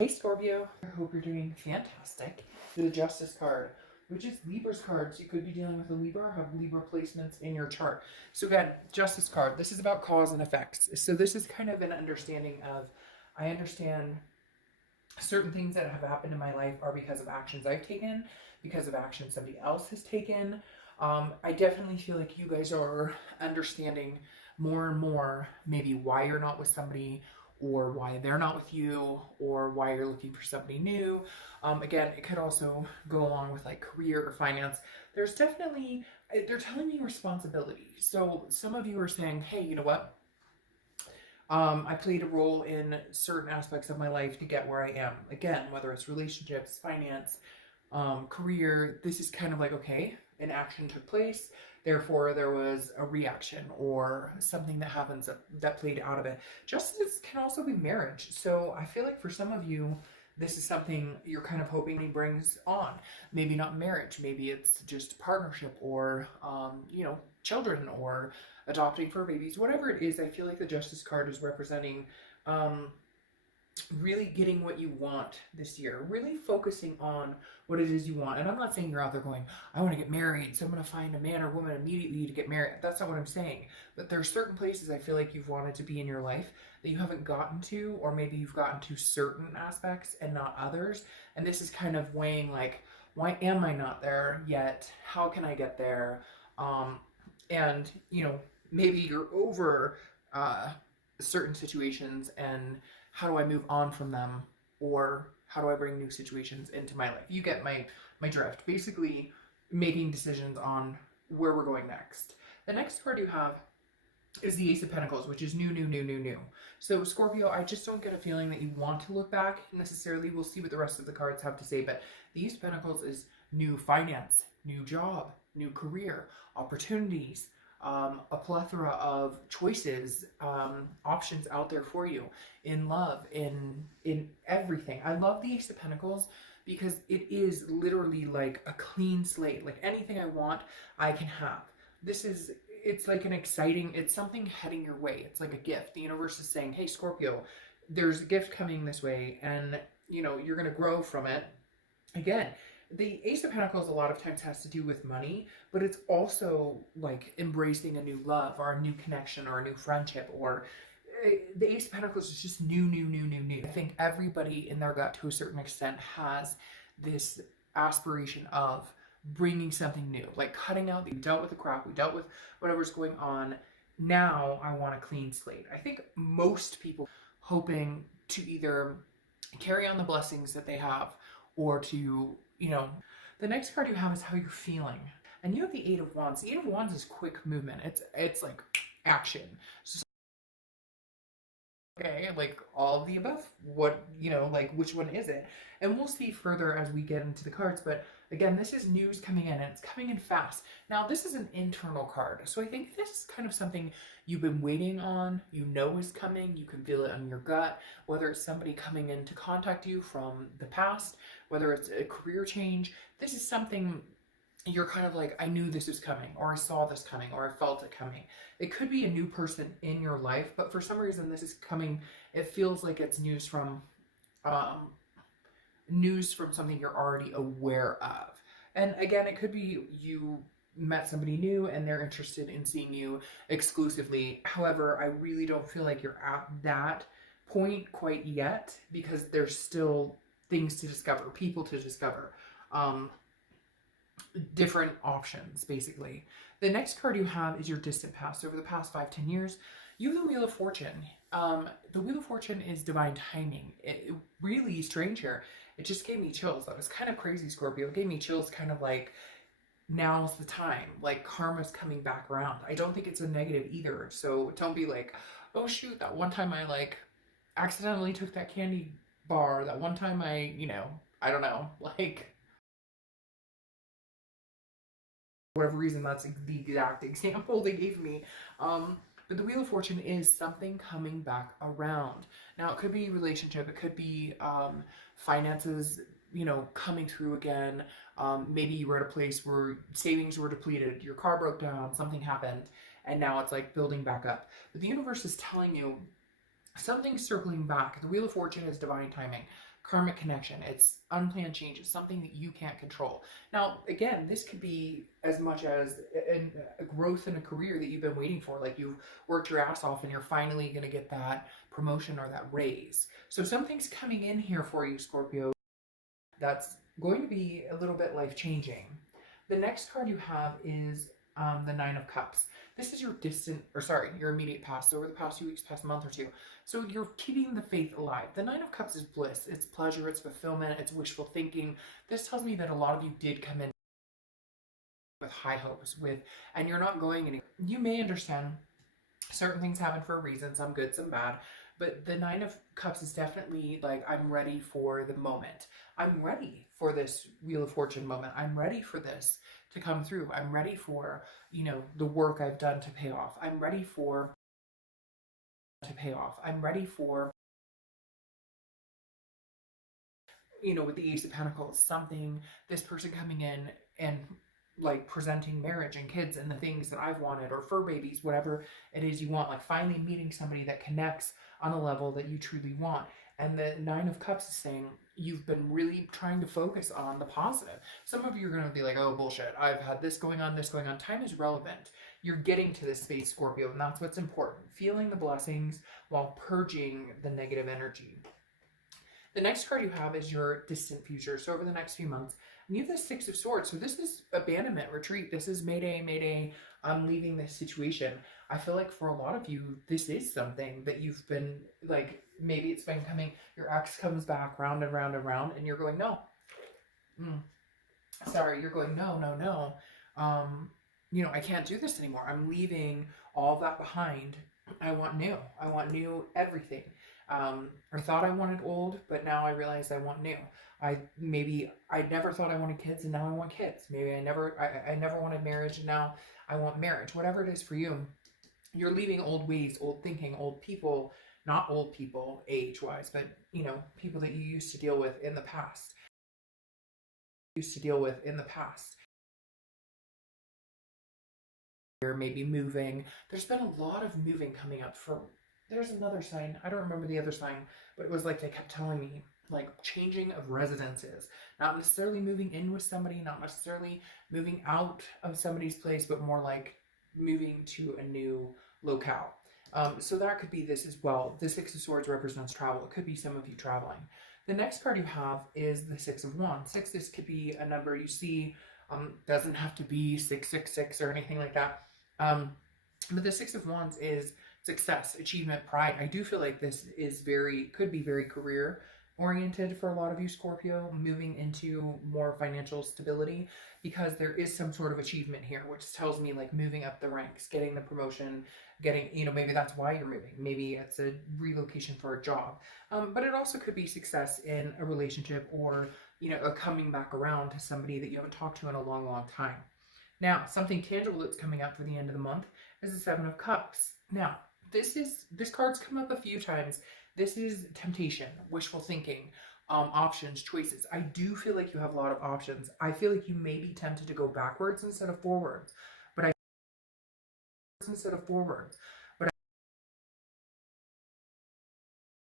Hey Scorpio, I hope you're doing fantastic. The Justice card, which is Libra's cards. You could be dealing with a Libra or have Libra placements in your chart. So again, Justice card, this is about cause and effects. So this is kind of an understanding of, I understand certain things that have happened in my life are because of actions I've taken, because of actions somebody else has taken. I definitely feel like you guys are understanding more and more maybe why you're not with somebody, or why they're not with you, or why you're looking for somebody new. Again, it could also go along with like career or finance. There's definitely, they're telling me responsibility. So some of you are saying, hey, you know what? I played a role in certain aspects of my life to get where I am. Again, whether it's relationships, finance, career, this is kind of like, okay, an action took place, therefore there was a reaction or something that happens that played out of it. Justice can also be marriage. So I feel like for some of you, this is something you're kind of hoping he brings on. Maybe not marriage, maybe it's just partnership, or, children, or adopting fur babies, whatever it is. I feel like the Justice card is representing really getting what you want this year, really focusing on what it is you want. And I'm not saying you're out there going, I want to get married, so I'm going to find a man or woman immediately to get married. That's not what I'm saying. But there are certain places I feel like you've wanted to be in your life that you haven't gotten to, or maybe you've gotten to certain aspects and not others. And this is kind of weighing like, why am I not there yet? How can I get there? And maybe you're over certain situations, and how do I move on from them, or how do I bring new situations into my life? You get my drift. Basically, making decisions on where we're going next. The next card you have is the Ace of Pentacles, which is new. So Scorpio, I just don't get a feeling that you want to look back necessarily. We'll see what the rest of the cards have to say, but the Ace of Pentacles is new finance, new job, new career, opportunities, a plethora of choices, options out there for you in love, in everything. I love the Ace of Pentacles because it is literally like a clean slate. Like anything I want, I can have. It's like an exciting, it's something heading your way. It's like a gift. The universe is saying, hey, Scorpio, there's a gift coming this way, and you're going to grow from it. Again, the Ace of Pentacles a lot of times has to do with money, but it's also like embracing a new love, or a new connection, or a new friendship, or the Ace of Pentacles is just new. I think everybody in their gut to a certain extent has this aspiration of bringing something new, like cutting out, we dealt with the crap, we dealt with whatever's going on. Now I want a clean slate. I think most people hoping to either carry on the blessings that they have, or to, the next card you have is how you're feeling. And you have the Eight of Wands. The Eight of Wands is quick movement. It's like action. So, okay, like all of the above. What, like which one is it? And we'll see further as we get into the cards. But again, this is news coming in, and it's coming in fast. Now, this is an internal card. So I think this is kind of something you've been waiting on, is coming. You can feel it on your gut, whether it's somebody coming in to contact you from the past, whether it's a career change. This is something you're kind of like, I knew this was coming, or I saw this coming, or I felt it coming. It could be a new person in your life, but for some reason this is coming, it feels like it's news from something you're already aware of. And again, it could be you met somebody new and they're interested in seeing you exclusively. However, I really don't feel like you're at that point quite yet, because there's still things to discover, people to discover. Different options, basically. The next card you have is your distant past. Over the past 5-10 years, you have the Wheel of Fortune. The Wheel of Fortune is divine timing. It really strange here. It just gave me chills. That was kind of crazy, Scorpio. It gave me chills, kind of like, now's the time. Like, karma's coming back around. I don't think it's a negative either. So don't be like, oh shoot, that one time I like accidentally took that candy bar. That one time I I don't know, like, whatever reason, that's the exact example they gave me. But the Wheel of Fortune is something coming back around. Now, it could be relationship, it could be finances, coming through again. Maybe you were at a place where savings were depleted, your car broke down, something happened, and now it's like building back up. But the universe is telling you something's circling back. The Wheel of Fortune is divine timing. karmic connection. It's unplanned change. It's something that you can't control. Now, again, this could be as much as a growth in a career that you've been waiting for. Like you've worked your ass off and you're finally going to get that promotion or that raise. So something's coming in here for you, Scorpio, that's going to be a little bit life-changing. The next card you have is the Nine of Cups. This is your your immediate past, over the past few weeks, past month or two. So you're keeping the faith alive. The Nine of Cups is bliss, it's pleasure, it's fulfillment, it's wishful thinking. This tells me that a lot of you did come in with high hopes, and you're not going anywhere. You may understand certain things happen for a reason, some good, some bad. But the Nine of Cups is definitely like, I'm ready for the moment. I'm ready for this Wheel of Fortune moment. I'm ready for this to come through. I'm ready for, the work I've done to pay off. I'm ready for I'm ready for, with the Ace of Pentacles, this person coming in and like presenting marriage and kids and the things that I've wanted, or fur babies, whatever it is you want, like finally meeting somebody that connects on a level that you truly want. And the Nine of Cups is saying you've been really trying to focus on the positive. Some of you are going to be like, oh, bullshit, I've had this going on. Time is relevant. You're getting to this space, Scorpio, and that's what's important. Feeling the blessings while purging the negative energy. The next card you have is your distant future. So over the next few months, and you have the Six of Swords. So this is abandonment, retreat. This is mayday, mayday. I'm leaving this situation. I feel like for a lot of you, this is something that you've been like, maybe it's been coming, your ex comes back round and round and round, and you're going, no. You're going, no. I can't do this anymore. I'm leaving all of that behind. I want new. I want new everything. I thought I wanted old, but now I realize I want new. I never thought I wanted kids, and now I want kids. Maybe I never wanted marriage, and now I want marriage. Whatever it is for you, you're leaving old ways, old thinking, old people, not old people age-wise, but people that you used to deal with in the past. You're maybe moving. There's been a lot of moving coming up there's another sign. I don't remember the other sign, but it was like they kept telling me, like, changing of residences. Not necessarily moving in with somebody, not necessarily moving out of somebody's place, but more like moving to a new locale. So that could be this as well. The Six of Swords represents travel. It could be some of you traveling. The next card you have is the Six of Wands. This could be a number you see. Doesn't have to be 666 or anything like that. But the Six of Wands is success, achievement, pride. I do feel like this is could be very career oriented for a lot of you, Scorpio, moving into more financial stability, because there is some sort of achievement here, which tells me like moving up the ranks, getting the promotion, getting, maybe that's why you're moving. Maybe it's a relocation for a job. But it also could be success in a relationship, or, a coming back around to somebody that you haven't talked to in a long, long time. Now, something tangible that's coming up for the end of the month is the Seven of Cups. Now, this card's come up a few times. This is temptation, wishful thinking, options, choices. I do feel like you have a lot of options. I feel like you may be tempted to go backwards instead of forwards, but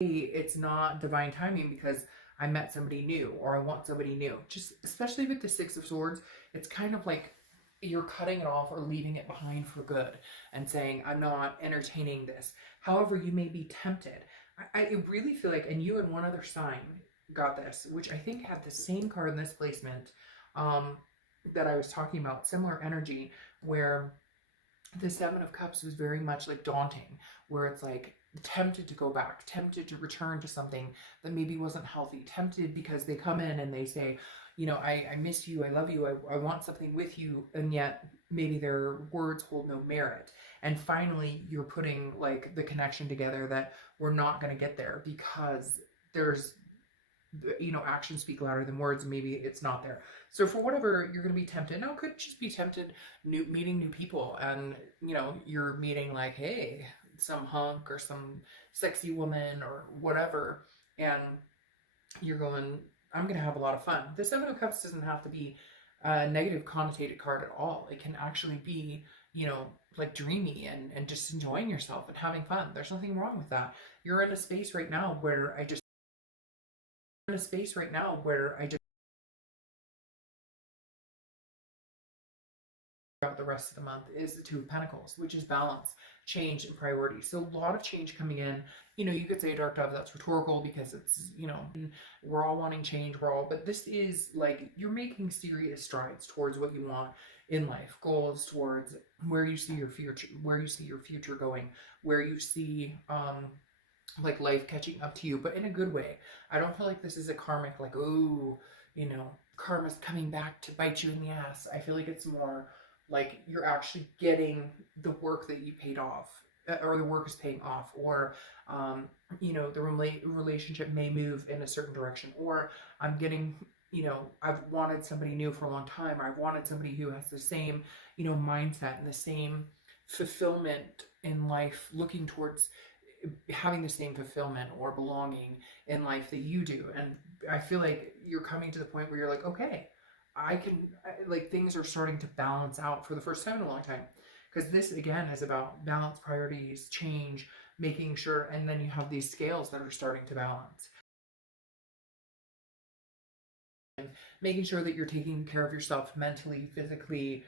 it's not divine timing because I met somebody new, or I want somebody new. Just especially with the Six of Swords, it's kind of like you're cutting it off or leaving it behind for good and saying, I'm not entertaining this. However, you may be tempted. I really feel like, and you and one other sign got this, which I think had the same card in this placement that I was talking about, similar energy, where the Seven of Cups was very much like daunting, where it's like tempted to go back, tempted to return to something that maybe wasn't healthy, tempted because they come in and they say, I miss you, I love you, I want something with you, and yet maybe their words hold no merit. And finally, you're putting like the connection together that we're not going to get there because there's, actions speak louder than words. Maybe it's not there. So for whatever, you're going to be tempted. Now, it could just be tempted meeting new people, and, you're meeting like, hey, some hunk or some sexy woman or whatever, and you're going, I'm going to have a lot of fun. The Seven of Cups doesn't have to be a negative connotated card at all. It can actually be, like dreamy and just enjoying yourself and having fun. There's nothing wrong with that. You're in a space right now where in a space right now where I just throughout the rest of the month is the Two of Pentacles, which is balance, change, and priority. So a lot of change coming in. You know, you could say a dark dove, that's rhetorical because it's, you know, we're all wanting change, but this is like you're making serious strides towards what you want in life, goals towards where you see your future going, where you see like life catching up to you, but in a good way. I don't feel like this is a karmic, like, oh, you know, karma's coming back to bite you in the ass. I feel like it's more like you're actually getting the work that you paid off, or the work is paying off, or you know, the relationship may move in a certain direction, or I'm getting, you know, I've wanted somebody new for a long time, or I've wanted somebody who has the same, you know, mindset and the same fulfillment in life, looking towards having the same fulfillment or belonging in life that you do. And I feel like you're coming to the point where you're like, okay, like things are starting to balance out for the first time in a long time. Because this again is about balance, priorities, change, making sure, and then you have these scales that are starting to balance. And making sure that you're taking care of yourself mentally, physically,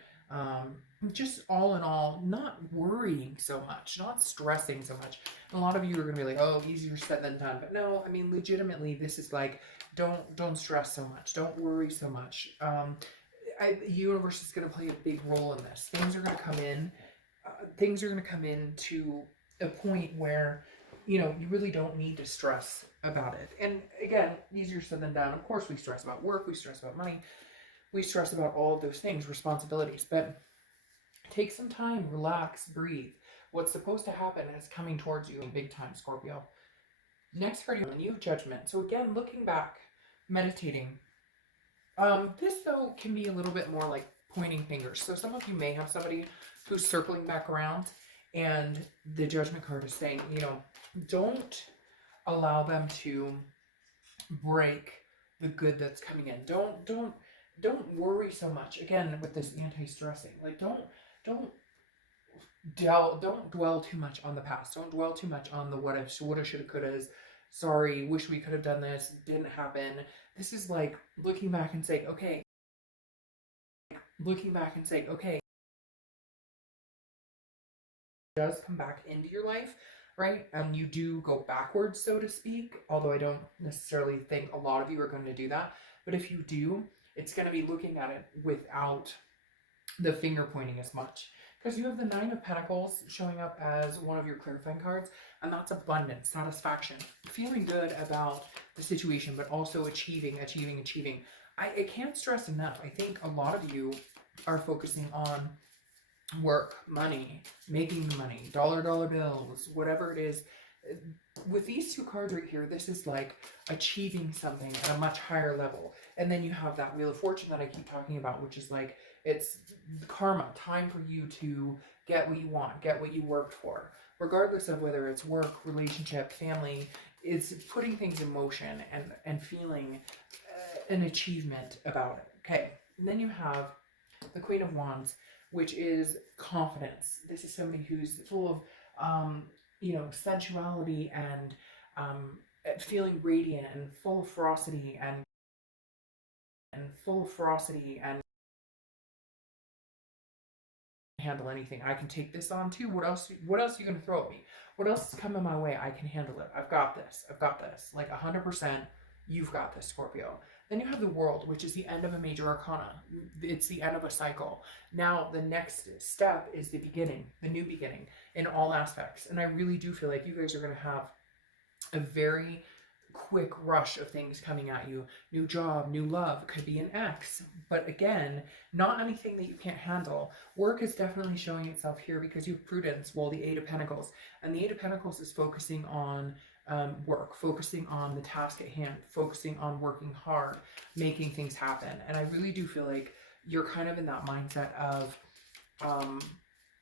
just all in all, not worrying so much, not stressing so much. A lot of you are going to be like, oh, easier said than done. But no, I mean, legitimately, this is like, don't stress so much. Don't worry so much. The universe is going to play a big role in this. Things are going to come in. Things are going to come in to a point where, you know, you really don't need to stress about it. And again, easier said than done. Of course, we stress about work. We stress about money. We stress about all of those things, responsibilities. But take some time, relax, breathe. What's supposed to happen is coming towards you in big time, Scorpio. Next card, you have Judgment. So again, looking back, meditating. This though can be a little bit more like pointing fingers. So some of you may have somebody who's circling back around, and the Judgment card is saying, you know, don't allow them to break the good that's coming in. Don't worry so much. Again, with this anti-stressing, like don't dwell too much on the past. Don't dwell too much on the what ifs, woulda, shoulda, couldas. Sorry, wish we could have done this, didn't happen. This is like looking back and saying, okay. Does come back into your life, right? And you do go backwards, so to speak, although I don't necessarily think a lot of you are going to do that. But if you do, it's going to be looking at it without the finger pointing as much. Because you have the Nine of Pentacles showing up as one of your clarifying cards, and that's abundance, satisfaction, feeling good about the situation, but also achieving. I can't stress enough. I think a lot of you are focusing on work, money, making money, dollar bills, whatever it is. With these two cards right here, this is like achieving something at a much higher level. And then you have that Wheel of Fortune that I keep talking about, which is like, it's karma, time for you to get what you want, get what you worked for. Regardless of whether it's work, relationship, family, it's putting things in motion and feeling an achievement about it. Okay, and then you have the Queen of Wands, which is confidence. This is somebody who's full of, you know, sensuality and feeling radiant and full of ferocity and handle anything. I can take this on too. What else are you going to throw at me? What else is coming my way? I can handle it. I've got this. Like 100%, you've got this, Scorpio. Then you have the World, which is the end of a major arcana. It's the end of a cycle. Now, the next step is the beginning, the new beginning in all aspects. And I really do feel like you guys are going to have a very quick rush of things coming at you. New job, new love, could be an ex. But again, not anything that you can't handle. Work is definitely showing itself here because you have Prudence, well, the Eight of Pentacles. And the Eight of Pentacles is focusing on work, focusing on the task at hand, focusing on working hard, making things happen. And I really do feel like you're kind of in that mindset of,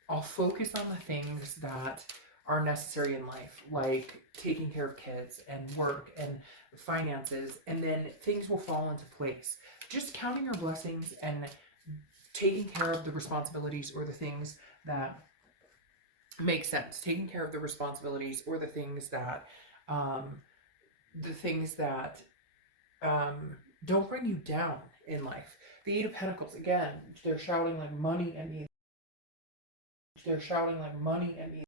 I'll focus on the things that are necessary in life, like taking care of kids and work and finances, and then things will fall into place. Just counting your blessings and taking care of the responsibilities or the things that make sense, taking care of the responsibilities or the things that don't bring you down in life. The Eight of Pentacles, again, they're shouting like money at me. They're shouting like money at me.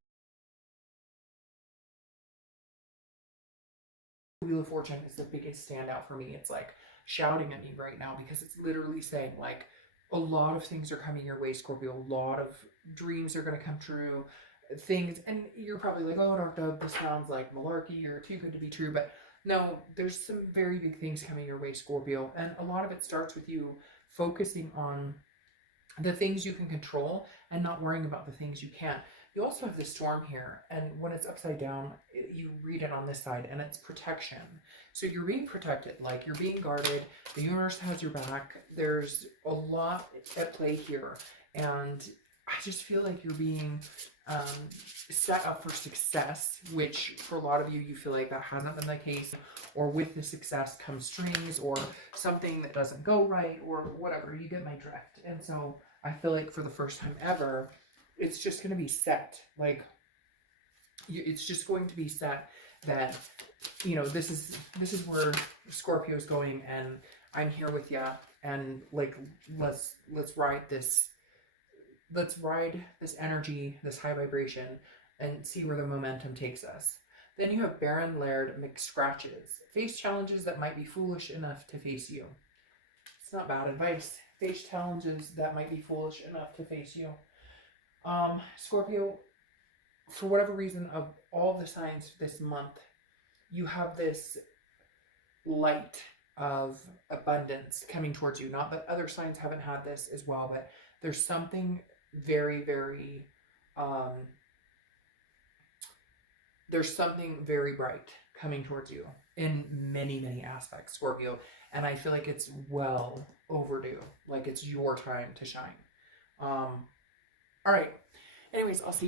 Wheel of Fortune is the biggest standout for me. It's like shouting at me right now because it's literally saying like a lot of things are coming your way, Scorpio. A lot of dreams are going to come true. Things, and you're probably like, oh, Dark Dove, this sounds like malarkey or too good to be true. But no, there's some very big things coming your way, Scorpio. And a lot of it starts with you focusing on the things you can control and not worrying about the things you can't. You also have the Storm here, and when it's upside down, you read it on this side, and it's protection. So you're being protected, like you're being guarded. The universe has your back. There's a lot at play here, and I just feel like you're being set up for success, which for a lot of you, you feel like that hasn't been the case, or with the success comes strings, or something that doesn't go right, or whatever. You get my drift. And so I feel like for the first time ever, it's just going to be set. Like, it's just going to be set that, you know, this is where Scorpio's going, and I'm here with you, and like, let's ride this energy, this high vibration, and see where the momentum takes us. Then you have Baron Laird McScratches. Face challenges that might be foolish enough to face you. It's not bad advice. Face challenges that might be foolish enough to face you. Scorpio, for whatever reason, of all the signs this month, you have this light of abundance coming towards you. Not that other signs haven't had this as well, but there's something very, very, there's something very bright coming towards you in many, many aspects, Scorpio. And I feel like it's well overdue. Like it's your time to shine. All right. Anyways, I'll see you.